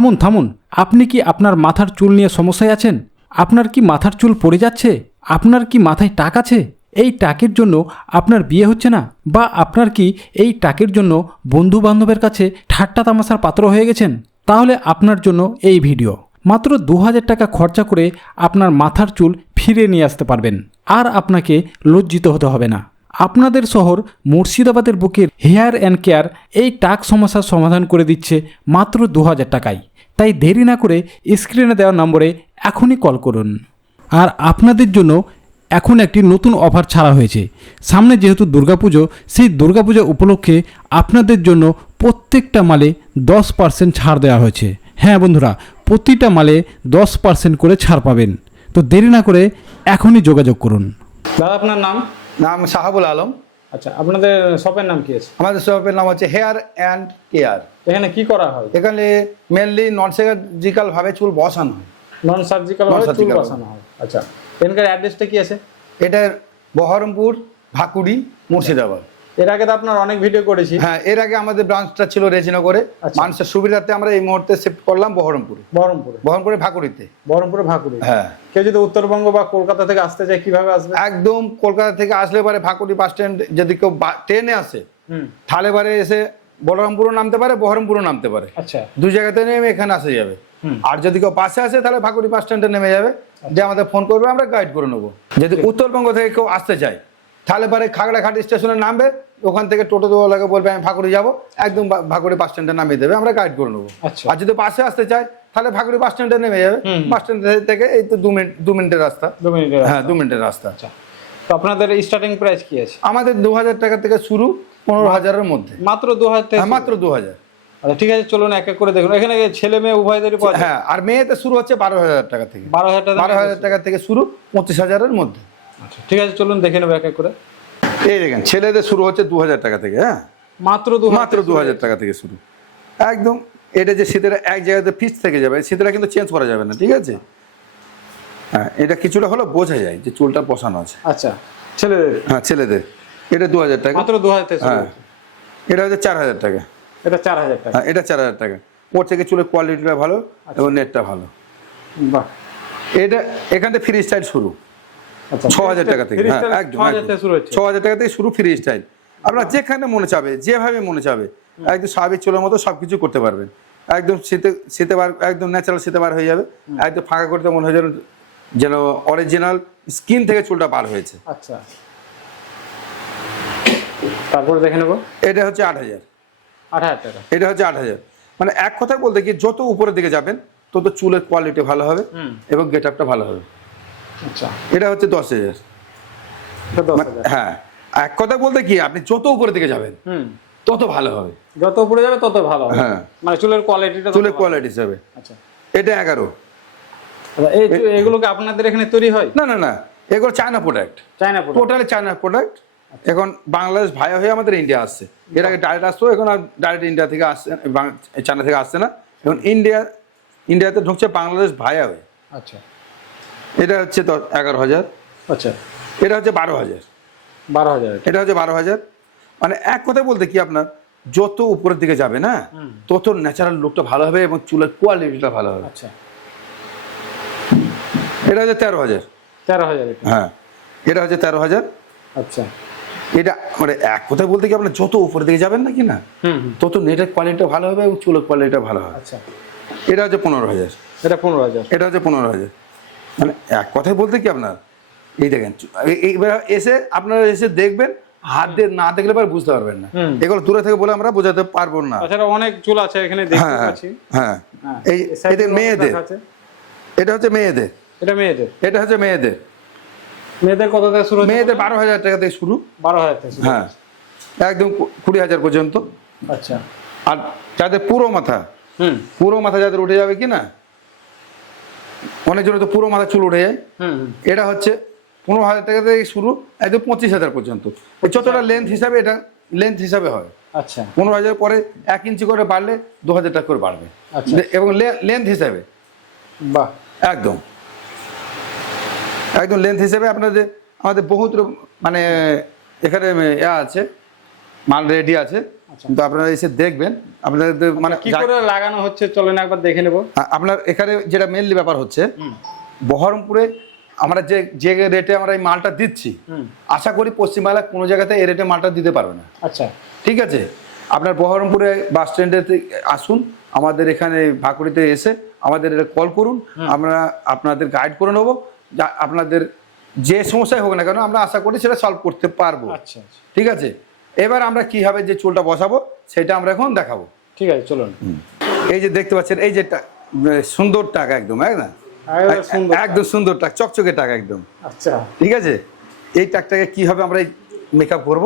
থামুন থামুন। আপনি কি আপনার মাথার চুল নিয়ে সমস্যায় আছেন? আপনার কি মাথার চুল পড়ে যাচ্ছে? আপনার কি মাথায় টাক আছে? এই টাকের জন্য আপনার বিয়ে হচ্ছে না? বা আপনার কি এই টাকের জন্য বন্ধু বান্ধবের কাছে ঠাট্টা তামাশার পাত্র হয়ে গেছেন? তাহলে আপনার জন্য এই ভিডিও। মাত্র দু হাজার টাকা খরচা করে আপনার মাথার চুল ফিরে নিয়ে আসতে পারবেন। আর আপনাকে লজ্জিত হতে হবে না। আপনাদের শহর মুর্শিদাবাদের বুকের হেয়ার অ্যান্ড কেয়ার এই টাক সমস্যার সমাধান করে দিচ্ছে মাত্র দু হাজার টাকায়। তাই দেরি না করে স্ক্রিনে দেওয়া নম্বরে এখনই কল করুন। আর আপনাদের জন্য এখন একটি নতুন অফার ছাড়া হয়েছে। সামনে যেহেতু দুর্গাপুজো সেই দুর্গাপূজা উপলক্ষে আপনাদের জন্য প্রত্যেকটা মালে দশ পার্সেন্ট ছাড় দেওয়া হয়েছে। হ্যাঁ বন্ধুরা প্রতিটা মালে দশ পার্সেন্ট করে ছাড় পাবেন। তো দেরি না করে এখনই যোগাযোগ করুন। দাদা আপনার নাম? নাম শাহাবুল আলম। আচ্ছা আপনাদের শপের নাম কি আছে? আমাদের শপের নাম হচ্ছে হেয়ার অ্যান্ড কেয়ার এখানে কি করা হয়? এখানে মেনলি নন সার্জিক্যাল ভাবে চুল বসানো হয়। নন সার্জিক্যাল ভাবে চুল বসানো হয়। আচ্ছা এখানকার অ্যাড্রেসটা কি আছে? এটা বহরমপুর ভাকুড়ি মুর্শিদাবাদ। এর আগে তো আপনার অনেক ভিডিও করেছি। হ্যাঁ এর আগে আমাদের ব্রাঞ্চটা ছিল রেজিনগরে। আচ্ছা। মানুষের সুবিধার্থে আমরা এই মুহূর্তে শিফট করলাম বহরমপুরে। বহরমপুরে। বহরমপুরে ভাকুড়িতে। বহরমপুরে ভাকুড়ি। হ্যাঁ। কেউ যদি উত্তরবঙ্গ বা কলকাতা থেকে আসতে চায় কীভাবে আসবে? একদম কলকাতা থেকে আসলে পরে ভাকুড়ি বাস স্ট্যান্ড যদি কেউ ট্রেনে আসে হুম। তাহলে পরে এসে বলরামপুরও নামতে পারে বহরমপুরও নামতে পারে। আচ্ছা। দু জায়গাতে নেমে এখানে আসে যাবে। আর যদি কেউ বাসে আসে তাহলে ভাকুড়ি বাস স্ট্যান্ডে নেমে যাবে। যে আমাদের ফোন করবে আমরা গাইড করে নেব। যদি উত্তরবঙ্গ থেকে কেউ আসতে চায় তাহলে পরে খাগড়াঘাট স্টেশনে নামবে। ওখান থেকে টোটো দেওয়ালাকে বলবে আমি ভাকুড়ি যাব। একদম ভা- ভাকুড়ি বাস স্ট্যান্ডে নামিয়ে দেবে। আমরা গাইড করে নেব। আচ্ছা। আর যদি পাশে আসতে চায় তাহলে ভাকুড়ি বাস স্ট্যান্ডে নেমে যাবে। বাস স্ট্যান্ড থেকে এই তো দু মিনিট দু মিনিটের রাস্তা। দু মিনিটের হ্যাঁ দু মিনিটের রাস্তা। আচ্ছা। তো আপনাদের স্টার্টিং প্রাইস কি আছে? আমাদের দু হাজার টাকা থেকে শুরু। পনেরো হাজারের মধ্যে। মাত্র দু হাজার হ্যাঁ মাত্র দু হাজার। আচ্ছা ঠিক আছে চলুন এক এক করে দেখুন। এখানে ছেলে মেয়ে উভয়দেরই পাওয়া যায়? হ্যাঁ আর মেয়েতে শুরু হচ্ছে বারো হাজার টাকা থেকে। বারো হাজার টাকা বারো হাজার টাকা থেকে শুরু পঁচিশ হাজারের মধ্যে। আচ্ছা ঠিক আছে চলুন দেখে নেব এক এক করে। এই দেখেন ছেলেদের শুরু হচ্ছে দু হাজার টাকা থেকে হ্যাঁ? মাত্র দু মাত্র দু হাজার টাকা থেকে শুরু। একদম এটা যে শীতের এক জায়গাতে ফিক্স থেকে যাবে শীতেরা কিন্তু চেঞ্জ করা যাবে না ঠিক আছে? হ্যাঁ এটা কিছুটা হলো বোঝা যায় যে চুলটা বসানো আছে। আচ্ছা ছেলেদের? হ্যাঁ ছেলেদের। এটা দু হাজার টাকা। মাত্র দু হাজার হ্যাঁ। এটা হচ্ছে চার হাজার টাকা। এটা চার হাজার টাকা। হ্যাঁ এটা চার হাজার টাকা। ওর থেকে চুলের কোয়ালিটিটা ভালো এবং নেটটা ভালো। বাহ। এটা এখান থেকে ফ্রি স্টাইল শুরু। আচ্ছা ছ হাজার টাকা থেকে। হ্যাঁ একদম ছ হাজার টাকা থেকে শুরু ফ্রি স্টাইল আপনার যেখানে মনে চাবে যেভাবে মনে চাবে একদম স্বাভাবিক চুলের মতো সব কিছু করতে পারবেন। একদম শীতে শীতে বার একদম ন্যাচারাল শীতে বার হয়ে যাবে। একদম ফাঁকা করতে মনে হয় যেন যেন অরিজিনাল স্কিন থেকে চুলটা বার হয়েছে। আচ্ছা। তারপরে দেখে নেব। এটা হচ্ছে আট হাজার। আট হাজার টাকা। এটা হচ্ছে আট হাজার। মানে এক কথায় বলতে কি যত উপরের দিকে যাবেন তত চুলের কোয়ালিটি ভালো হবে এবং গেট আপটা ভালো হবে। আচ্ছা। এটা হচ্ছে দশ হাজার। হাজার। হ্যাঁ। এক কথা বলতে কি আপনি যত উপরের দিকে যাবেন হুম। তত ভালো হবে। যত উপরে যাবে তত ভালো হবে। হ্যাঁ। মানে চুলের কোয়ালিটিটা চুলের কোয়ালিটি হিসাবে আচ্ছা। এটা এগারো। আচ্ছা, এই চু- এগুলোকে আপনাদের এখানে তৈরি হয়? না না না। এগুলো China product China product totally China product এখন বাংলাদেশ ভাইয়া হয়ে আমাদের ইন্ডিয়া আসছে। এর আগে ডাইরেক্ট আসতো এখন আর ডাইরেক্ট ইন্ডিয়া থেকে আসছে চায়না থেকে আসছে না। এখন ইন্ডিয়া ইন্ডিয়াতে ঢুকছে বাংলাদেশ ভাইয়া হয়ে। আচ্ছা। এটা হচ্ছে তো এগারো হাজার। আচ্ছা। এটা হচ্ছে বারো হাজার। বারো হাজার। এটা হচ্ছে বারো হাজার। মানে এক কথা বলতে কি আপনার যত উপরের দিকে যাবে না তত ন্যাচারাল লুকটা ভালো হবে এবং চুলের কোয়ালিটিটা ভালো হবে। আচ্ছা। এটা হচ্ছে তেরো হাজার। তেরো হাজার হ্যাঁ। এটা হচ্ছে তেরো হাজার। আচ্ছা। এটা মানে এক কথায় বলতে কি আপনার যত উপরের দিকে যাবেন না কি না তত নেটের কোয়ালিটিটা ভালো হবে এবং চুলের কোয়ালিটিটা ভালো হবে। আচ্ছা। এটা হচ্ছে পনেরো হাজার। এটা পনেরো হাজার। এটা হচ্ছে পনেরো হাজার। মানে এক কথায় বলতে কি আপনার এই দেখেন এইবার এসে আপনারা এসে দেখবেন হাত দিয়ে না দেখলে পরে বুঝতে পারবেন না। এগুলো দূরে থেকে বলে আমরা বোঝাতে পারব না। তাছাড়া অনেক চুল আছে এখানে দেখতে হ্যাঁ হ্যাঁ পাচ্ছি। হ্যাঁ। হ্যাঁ। এই মেয়েদের। এটা হচ্ছে মেয়েদের। এটা মেয়েদের। এটা হচ্ছে মেয়েদের। মেয়েদের কত থেকে শুরু মেয়েদের বারো হাজার টাকা থেকে শুরু। বারো হাজার থেকে হ্যাঁ। একদম কুড়ি হাজার পর্যন্ত। আচ্ছা। আর যাদের পুরো মাথা হুম। পুরো মাথা যাদের উঠে যাবে কি না? অনেকজনের তো পুরো মাথা চুল উঠে যায়। হুম এটা হচ্ছে পনেরো হাজার টাকা থেকে শুরু একদম পঁচিশ হাজার পর্যন্ত। যতটা লেন্থ হিসাবে এটা লেন্থ হিসাবে হয়। আচ্ছা। পনেরো হাজার পরে এক ইঞ্চি করে বাড়লে দু হাজার টাকা করে বাড়বে। আচ্ছা। এবং লেন্থ হিসাবে। বাহ। একদম। একদম লেন্থ হিসেবে আপনাদের আমাদের বহুত মানে এখানে ইয়া আছে মাল রেডি আছে। কিন্তু আপনারা এসে দেখবেন। আপনাদের মানে কি করে লাগানো হচ্ছে চলেন একবার দেখে নেব। আপনার এখানে যেটা মেনলি ব্যাপার হচ্ছে বহরমপুরে আমরা যে যে রেটে আমরা এই মালটা দিচ্ছি আশা করি পশ্চিমবাংলা কোনো জায়গাতে এই রেটে মালটা দিতে পারবে না। আচ্ছা। ঠিক আছে? আপনার বহরমপুরে বাস স্ট্যান্ডে আসুন আমাদের এখানে ভাকুড়িতে এসে আমাদের কল করুন আমরা আপনাদের গাইড করে নেব। আপনাদের যে সমস্যাই হোক না কেন আমরা আশা করি সেটা সলভ করতে পারব। আচ্ছা আচ্ছা। ঠিক আছে? এবার আমরা কীভাবে যে চুলটা বসাবো সেটা আমরা এখন দেখাবো। ঠিক আছে চলুন। এই যে দেখতে পাচ্ছেন এই যে টা- সুন্দর টাকা একদম না? একদম সুন্দর একদম সুন্দর টাক চকচকে টাকা একদম। আচ্ছা। ঠিক আছে? এই টাকটাকে কীভাবে আমরা মেকআপ করব?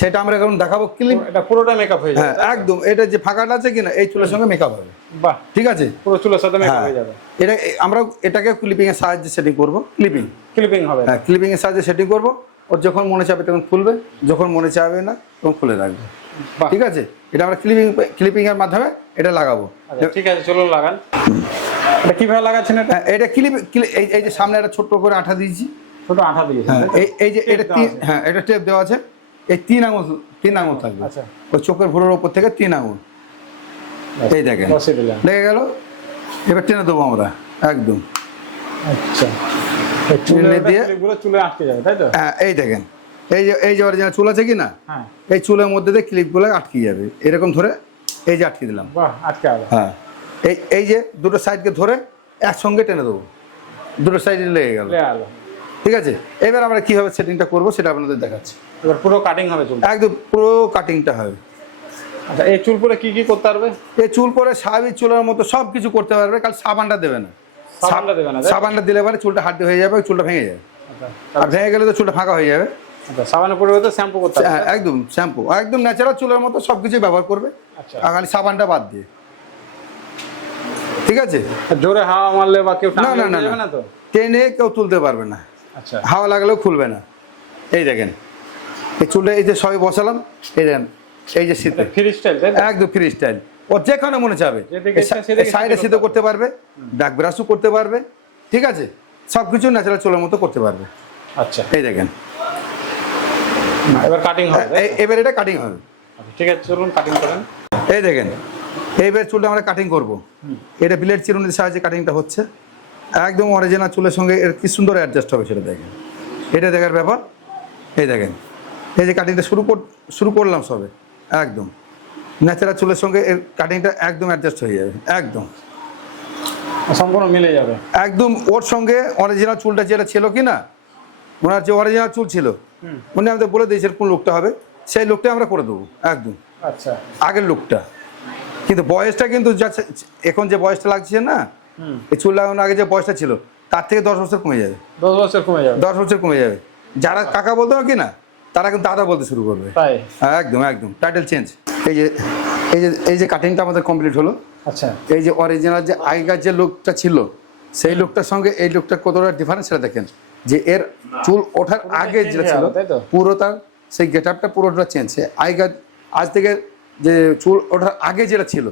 সেটা আমরা এখন দেখাবো ক্লিপ এটা পুরোটা মেকআপ হয়ে যাবে হ্যাঁ একদম। এটা যে ফাঁকাটা আছে কিনা এই চুলের সঙ্গে মেকআপ হবে। বাহ। ঠিক আছে? পুরো চুলের সাথে মেকআপ হ্যাঁ। হয়ে যাবে। এটা আমরা এটাকে ক্লিপিং এর সাহায্যে সেটিং করব ক্লিপিং ক্লিপিং হবে হ্যাঁ ক্লিপিং এর সাহায্যে সেটিং করব। ওর যখন মনে চাবে তখন খুলবে যখন মনে চাবে না তখন খুলে রাখবে। বাহ। ঠিক আছে? এটা আমরা ক্লিপিং ক্লিপিং এর মাধ্যমে এটা লাগাবো। আচ্ছা, ঠিক আছে চলুন লাগান। এটা কীভাবে লাগাচ্ছেন এটা? হ্যাঁ এটা ক্লিপ এই যে সামনে একটা ছোট্ট করে আঠা দিয়েছি। ছোট আঠা দিয়েছেন হ্যাঁ এই যে এটা হ্যাঁ এটা টেপ দেওয়া আছে। এই তিন আঙুল তিন আঙুল থাকবে। আচ্ছা। ওই চোখের ভোরের ওপর থেকে তিন আঙুল। এই দেখেন। লেগে গেল? এবার টেনে দেবো আমরা একদম। আচ্ছা। টেনে দিয়ে- চুলে আটকে যাবে তাই তো? হ্যাঁ এই দেখেন। এই যে এই যে অরিজিনাল চুল আছে কি না? হ্যাঁ। এই চুলের মধ্যে দিয়ে ক্লিপগুলো আটকে যাবে। এরকম ধরে এই যে আটকে দিলাম। বাহ আটকে হ্যাঁ। এই এই যে দুটো সাইডকে ধরে একসঙ্গে টেনে দেবো। দুটো সাইডে লেগে গেল। ঠিক আছে? এবার আমরা কীভাবে সেটিংটা করব সেটা আপনাদের দেখাচ্ছি। এবার পুরো কাটিং হবে চুল একদম পুরো কাটিংটা হবে। আচ্ছা এই চুল পরে কি কি করতে পারবে? এই চুল পরে স্বাভাবিক চুলের মতো সব কিছু করতে পারবে কাল সাবানটা দেবে না। সাবানটা দেবে না, সাবানটা দিলে পরে চুলটা হাড্ডি হয়ে যাবে চুলটা ভেঙে যাবে। আচ্ছা আর ভেঙে গেলে তো চুলটা ফাঁকা হয়ে যাবে। আচ্ছা সাবানের পরিবর্তে শ্যাম্পু করতে হ্যাঁ, একদম শ্যাম্পু একদম ন্যাচারাল চুলের মতো সব কিছুই ব্যবহার করবে। আচ্ছা। আর খালি সাবানটা বাদ দিয়ে। ঠিক আছে? আর জোরে হাওয়া মারলে বা কেউ না না না তো? টেনে কেউ তুলতে পারবে না। আচ্ছা। হাওয়া লাগলেও খুলবে না। এই দেখেন। এই চুলটা এই যে সবাই বসালাম এই দেখেন এই যে শীতে। ফ্রি স্টাইল একদম ফ্রি স্টাইল ও যেখানে মনে যেদিকে সাইডে সিধে করতে পারবে ডাক ব্রাশও করতে পারবে ঠিক আছে? সব কিছু ন্যাচারাল চুলের মতো করতে পারবে। আচ্ছা। এই দেখেন। এবার কাটিং হবে এবার এটা কাটিং হবে। ঠিক আছে চলুন কাটিং করেন। এই দেখেন এইবার চুলটা আমরা কাটিং করব। এটা ব্লেড চিরুনির সাহায্যে কাটিংটা হচ্ছে। একদম অরিজিনাল চুলের সঙ্গে এর কি সুন্দর অ্যাডজাস্ট হবে সেটা দেখেন। এটা দেখার ব্যাপার। এই দেখেন এই যে কাটিংটা শুরু কর শুরু করলাম সবে একদম। ন্যাচারাল চুলের সঙ্গে এর কাটিংটা একদম অ্যাডজাস্ট হয়ে যাবে একদম। সম্পূর্ণ মিলে যাবে। একদম ওর সঙ্গে অরিজিনাল চুলটা যেটা ছিল কি না ওনার যে অরিজিনাল চুল ছিল উনি আমাদের বলে দিয়েছেন কোন লোকটা হবে সেই লোকটা আমরা করে দেবো একদম। আচ্ছা। আগের লোকটা কিন্তু বয়সটা কিন্তু যাচ্ছে এখন যে বয়সটা লাগছে না এই চুল লাগানোর আগে যে বয়সটা ছিল তার থেকে দশ বছর কমে যাবে। দশ বছর কমে যাবে। দশ বছর কমে যাবে। যারা কাকা বলতো না কি না তারা কিন্তু দাদা বলতে শুরু করবে। একদম একদম। টাইটেল চেঞ্জ এই যে এই যে এই যে কাটিংটা আমাদের কমপ্লিট হলো। আচ্ছা। এই যে অরিজিনাল যে আগেকার যে লোকটা ছিল সেই লোকটার সঙ্গে এই লোকটার কতটা ডিফারেন্স সেটা দেখেন। যে এর চুল ওঠার আগে যেটা ছিল পুরো তার সেই গেট আপটা পুরোটা চেঞ্জ আগেকার আজ থেকে যে চুল ওঠার আগে যেটা ছিল।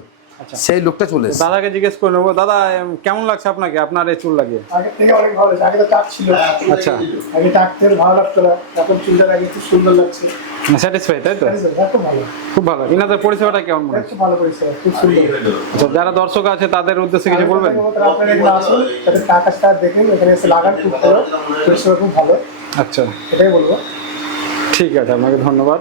সেই লোকটা চলে এসেছে। দাদাকে জিজ্ঞেস করে নেব দাদা কেমন লাগছে আপনাকে? আপনার এই চুল লাগিয়ে? আগে থেকে অনেক ভালো লাগছে আগে তো টাক ছিল। আচ্ছা। আগে টাকতে ভালো লাগতো না এখন চুলটা লাগে খুব সুন্দর লাগছে। স্যাটিসফাই তাই তো? খুব ভালো। ইনাদের পরিষেবাটা কেমন মনে হচ্ছে ভালো করেছে খুব সুন্দর। আচ্ছা যারা দর্শক আছে তাদের উদ্দেশ্যে কিছু বলবেন? আপনারা এখানে আসুন তাদের টাকা স্টার দেখেন এখানে এসে লাগান খুব ভালো পরিষেবা খুব ভালো। আচ্ছা। এটাই বলব। ঠিক আছে আপনাকে ধন্যবাদ।